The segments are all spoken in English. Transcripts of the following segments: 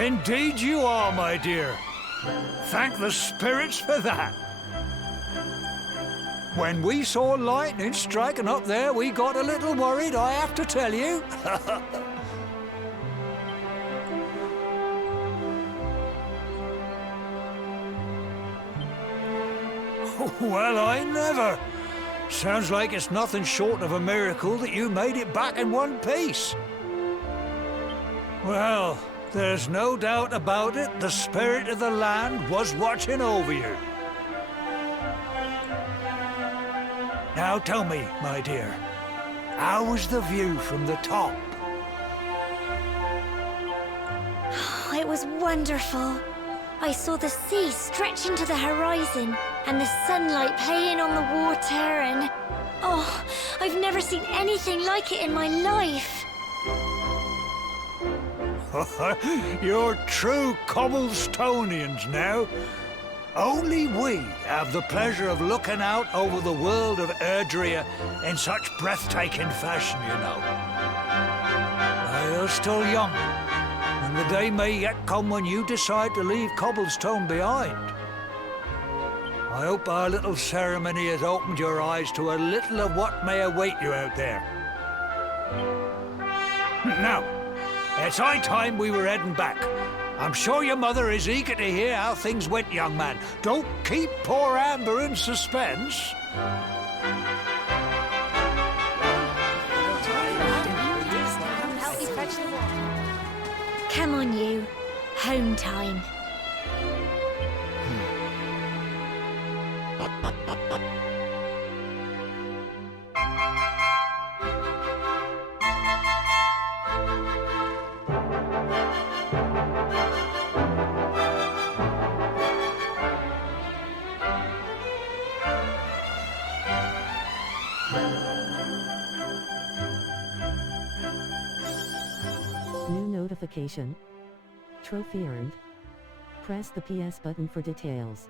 Indeed you are, my dear. Thank the spirits for that. When we saw lightning striking up there, we got a little worried, I have to tell you. Well, I never. Sounds like it's nothing short of a miracle that you made it back in one piece. Well, there's no doubt about it, the spirit of the land was watching over you. Now tell me, my dear, how was the view from the top? It was wonderful. I saw the sea stretching to the horizon and the sunlight playing on the water and... Oh, I've never seen anything like it in my life. You're true Cobblestonians now. Only we have the pleasure of looking out over the world of Erdrea in such breathtaking fashion, you know. You're still young, and the day may yet come when you decide to leave Cobblestone behind. I hope our little ceremony has opened your eyes to a little of what may await you out there. Now, it's high time we were heading back. I'm sure your mother is eager to hear how things went, young man. Don't keep poor Amber in suspense. Come on, you. Home time. New notification. Trophy earned. Press the PS button for details.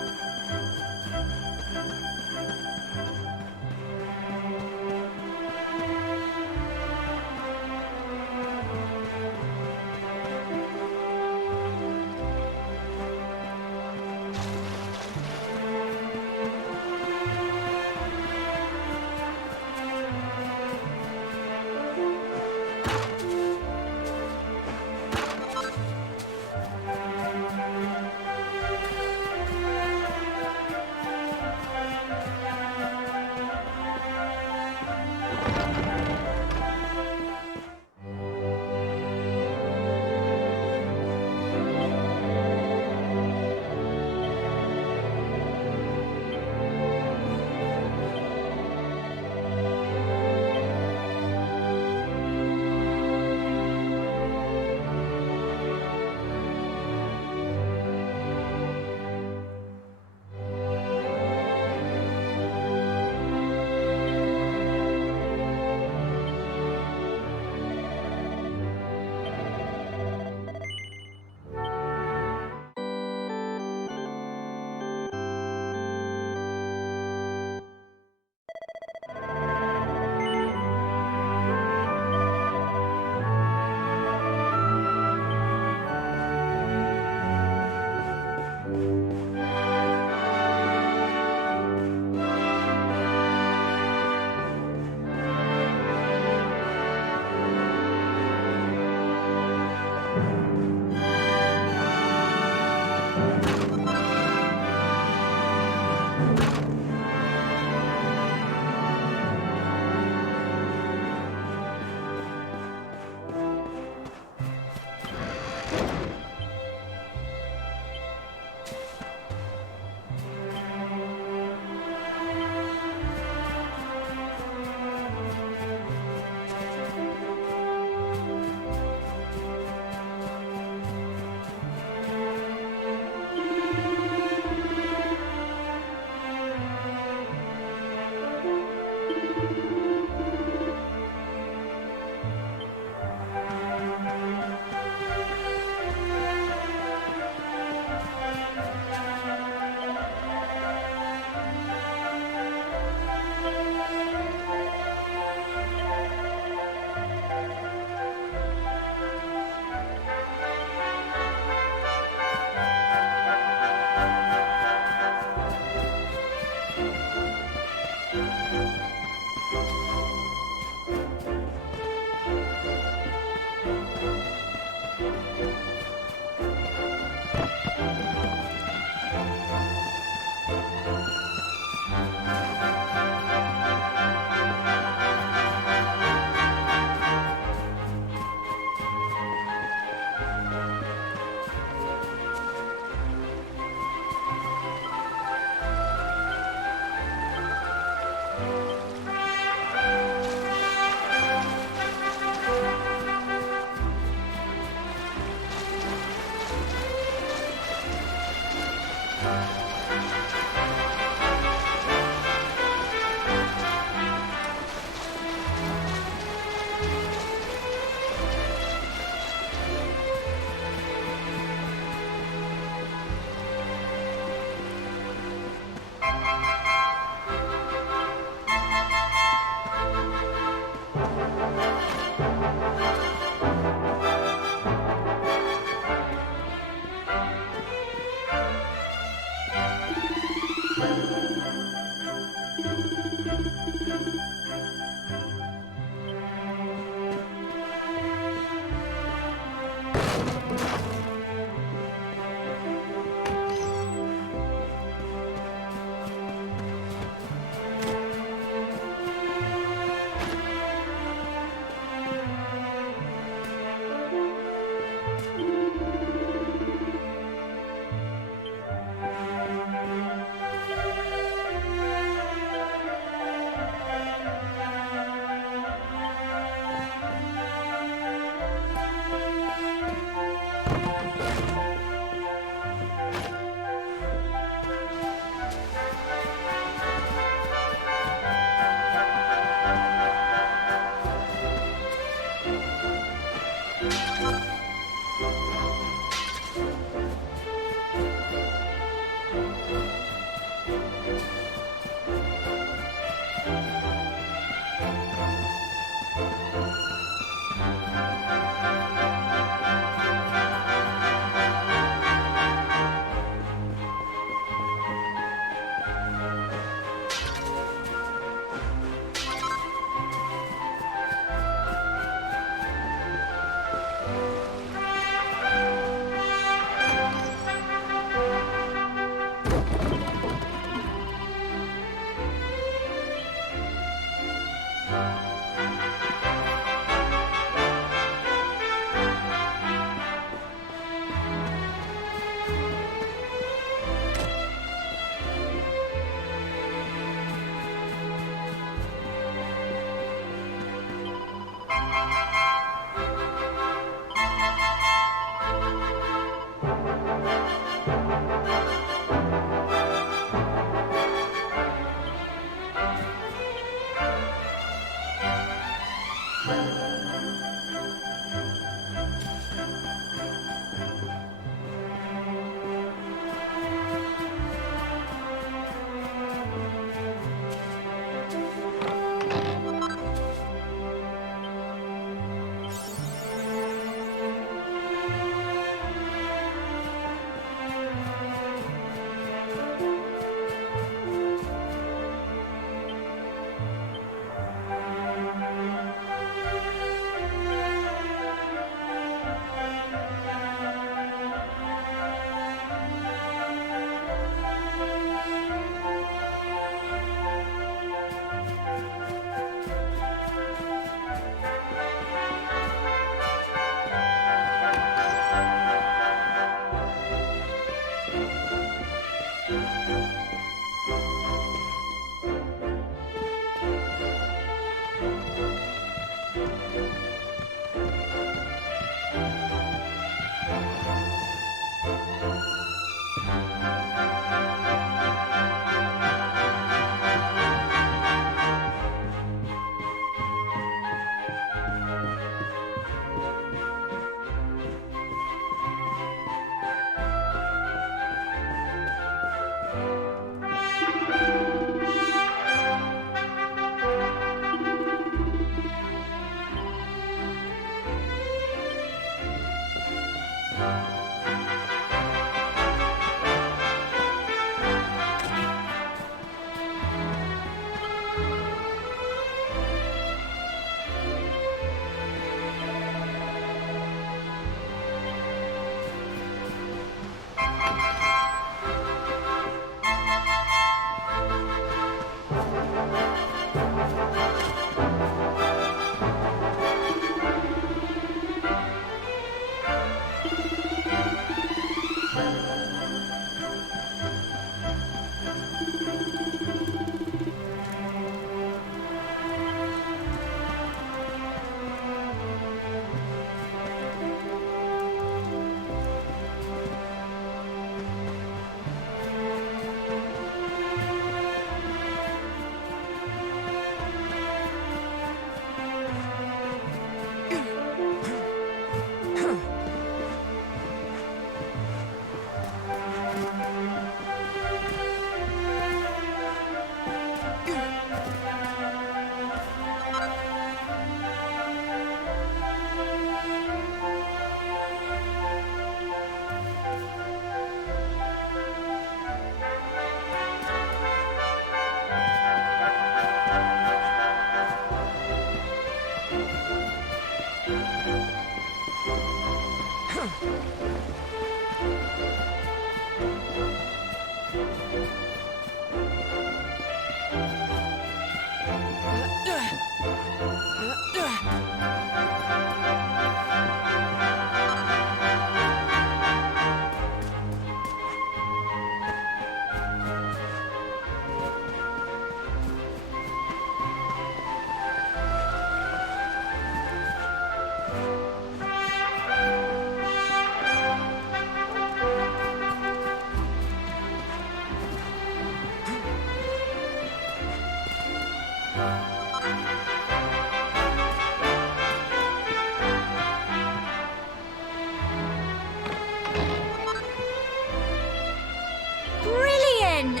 Brilliant!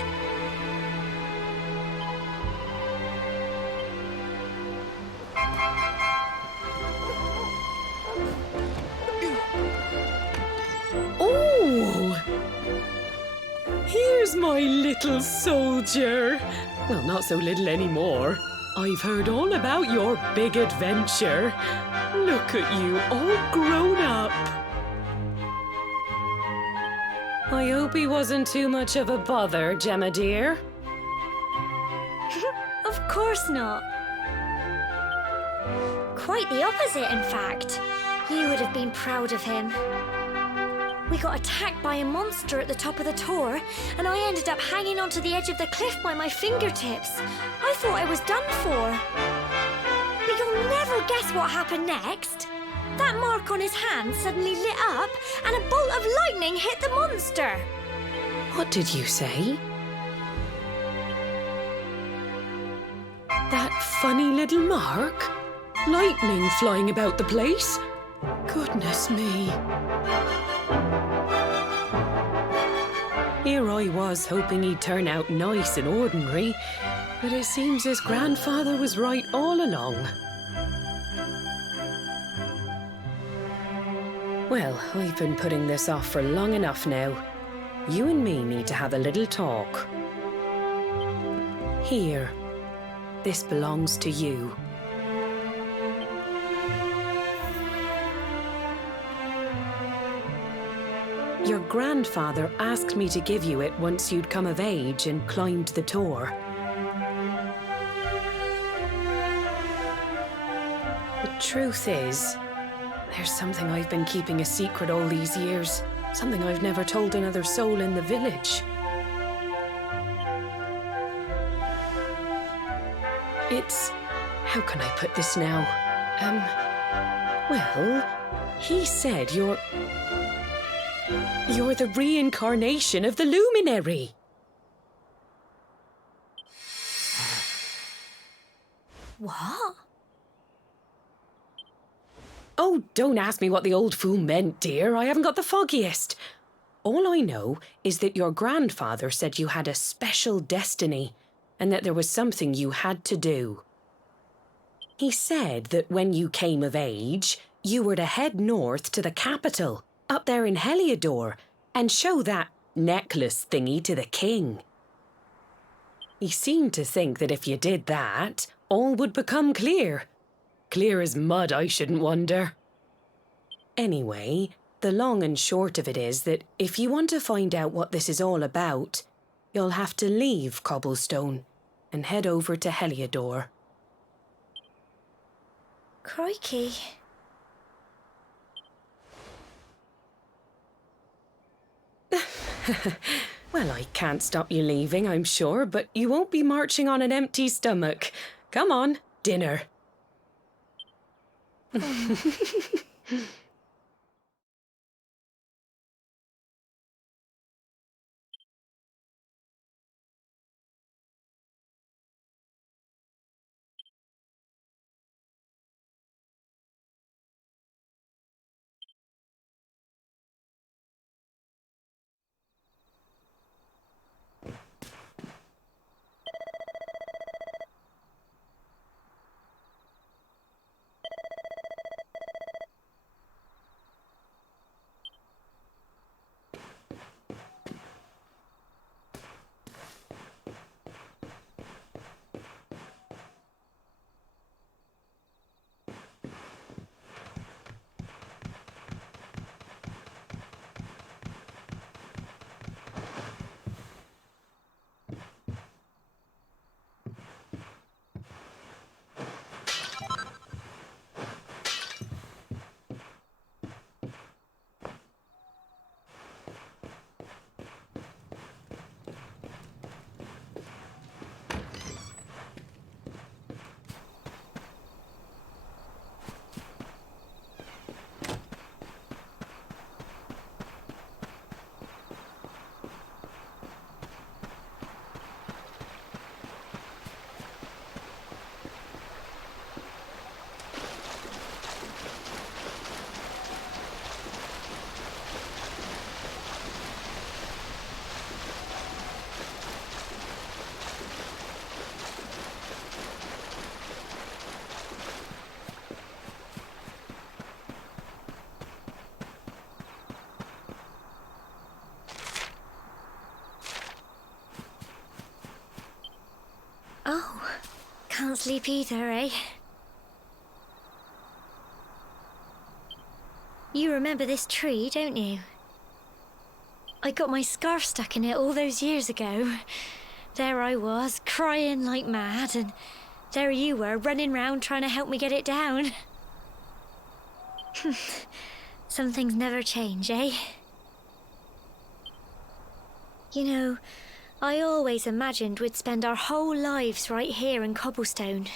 Oh! Here's my little soldier. Well, not so little anymore. I've heard all about your big adventure. Look at you, all grown up. I hope he wasn't too much of a bother, Gemma dear. Of course not. Quite the opposite, in fact. You would have been proud of him. We got attacked by a monster at the top of the tower, and I ended up hanging onto the edge of the cliff by my fingertips. I thought I was done for. But you'll never guess what happened next. That mark on his hand suddenly lit up, and a bolt of lightning hit the monster. What did you say? That funny little mark? Lightning flying about the place? Goodness me. Here I was hoping he'd turn out nice and ordinary, but it seems his grandfather was right all along. Well, I've been putting this off for long enough now. You and me need to have a little talk. Here. This belongs to you. Your grandfather asked me to give you it once you'd come of age and climbed the tower. The truth is, there's something I've been keeping a secret all these years. Something I've never told another soul in the village. It's... how can I put this now? Well, he said you're the reincarnation of the luminary. What? Oh, don't ask me what the old fool meant, dear. I haven't got the foggiest. All I know is that your grandfather said you had a special destiny and that there was something you had to do. He said that when you came of age, you were to head north to the capital, up there in Heliodor, and show that necklace thingy to the king. He seemed to think that if you did that, all would become clear. Clear as mud, I shouldn't wonder. Anyway, the long and short of it is that if you want to find out what this is all about, you'll have to leave Cobblestone and head over to Heliodor. Crikey. Well, I can't stop you leaving, I'm sure, but you won't be marching on an empty stomach. Come on, dinner. can't sleep either, eh? You remember this tree, don't you? I got my scarf stuck in it all those years ago. There I was, crying like mad, and there you were, running round trying to help me get it down. Some things never change, eh? You know, I always imagined we'd spend our whole lives right here in Cobblestone.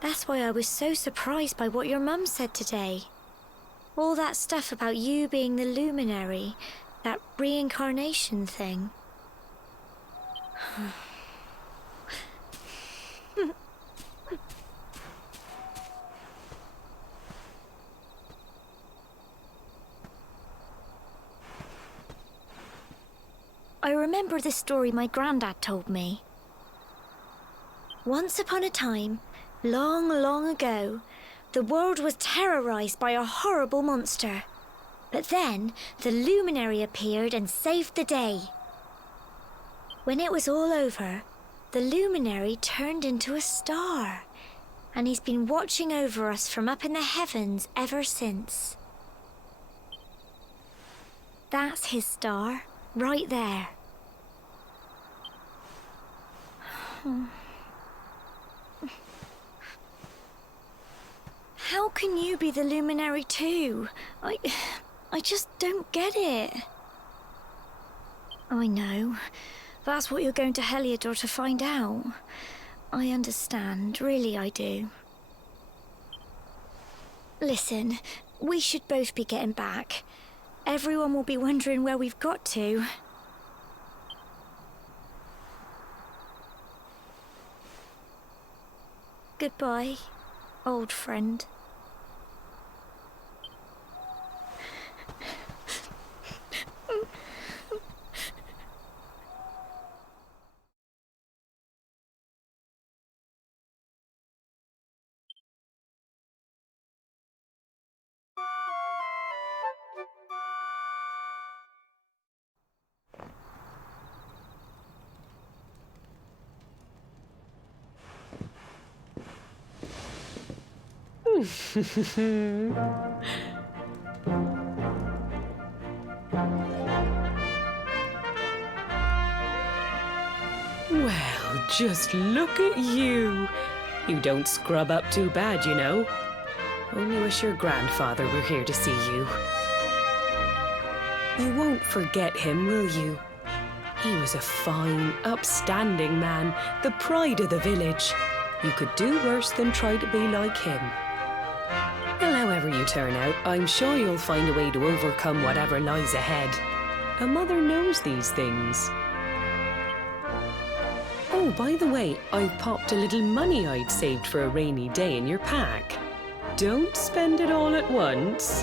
That's why I was so surprised by what your mum said today. All that stuff about you being the luminary, that reincarnation thing. I remember the story my granddad told me. Once upon a time, long, long ago, the world was terrorized by a horrible monster. But then, the luminary appeared and saved the day. When it was all over, the luminary turned into a star, and he's been watching over us from up in the heavens ever since. That's his star, right there. How can you be the luminary too? I just don't get it. I know. That's what you're going to Heliodor to find out. I understand, really I do. Listen, we should both be getting back. Everyone will be wondering where we've got to. Goodbye, old friend. Well, just look at you. You don't scrub up too bad, you know. Only wish your grandfather were here to see you. You won't forget him, will you? He was a fine, upstanding man, the pride of the village. You could do worse than try to be like him. Well, however you turn out, I'm sure you'll find a way to overcome whatever lies ahead. A mother knows these things. Oh, by the way, I've popped a little money I'd saved for a rainy day in your pack. Don't spend it all at once.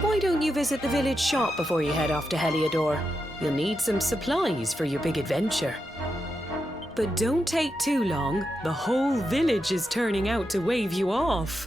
Why don't you visit the village shop before you head off to Heliodor? You'll need some supplies for your big adventure. But don't take too long. The whole village is turning out to wave you off.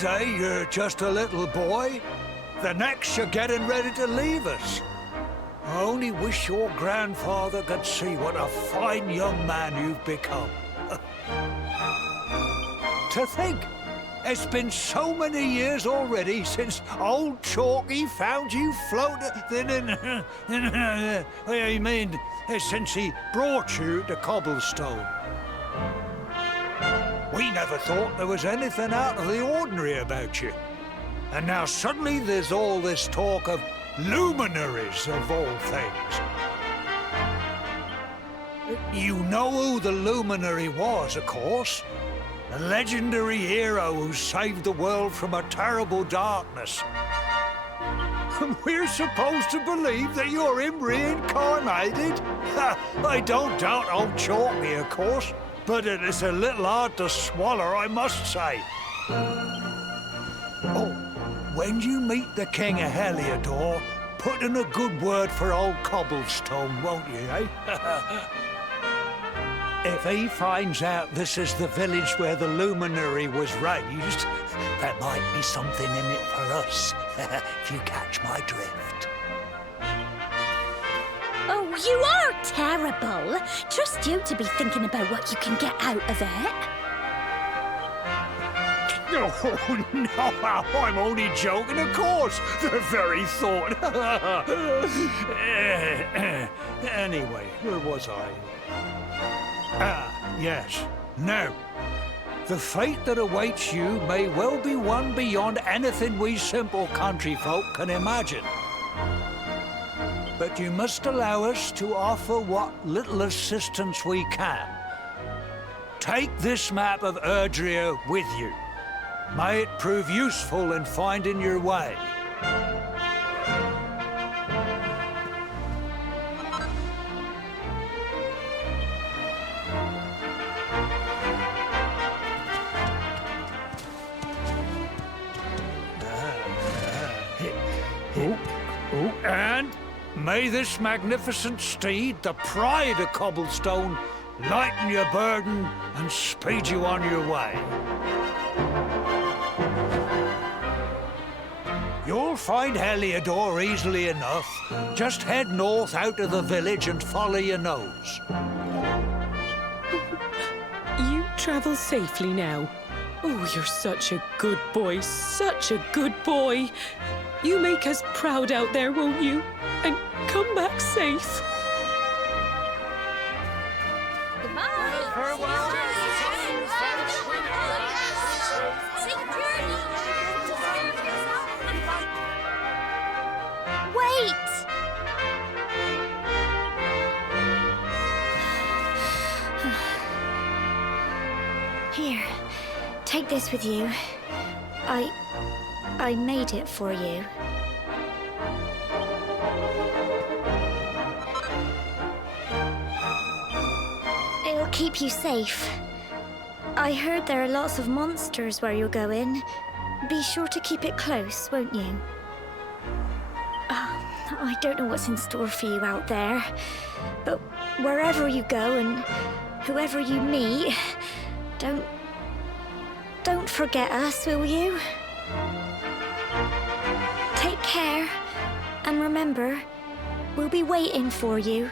day you're just a little boy, the next you're getting ready to leave us. I only wish your grandfather could see what a fine young man you've become. To think, it's been so many years already since old Chalky found you floating in... I mean, since he brought you to Cobblestone. We never thought there was anything out of the ordinary about you. And now suddenly there's all this talk of luminaries of all things. You know who the luminary was, of course. A legendary hero who saved the world from a terrible darkness. And we're supposed to believe that you're him reincarnated? I don't doubt old Chalky, of course, but it is a little hard to swallow, I must say. Oh, when you meet the King of Heliodor, put in a good word for old Cobblestone, won't you, eh? If he finds out this is the village where the luminary was raised, there might be something in it for us, if you catch my drift. Oh, you are terrible. Trust you to be thinking about what you can get out of it. Oh, no, I'm only joking, of course. The very thought. Anyway, where was I? Ah, yes. Now, the fate that awaits you may well be one beyond anything we simple country folk can imagine. But you must allow us to offer what little assistance we can. Take this map of Erdrea with you. May it prove useful in finding your way. And may this magnificent steed, the pride of Cobblestone, lighten your burden and speed you on your way. You'll find Heliodor easily enough. Just head north out of the village and follow your nose. You travel safely now. Oh, you're such a good boy, such a good boy. You make us proud out there, won't you? And come back safe. Wait! Here, take this with you. I made it for you. It'll keep you safe. I heard there are lots of monsters where you're going. Be sure to keep it close, won't you? I don't know what's in store for you out there, but wherever you go and whoever you meet, don't forget us, will you? Take care, and remember, we'll be waiting for you.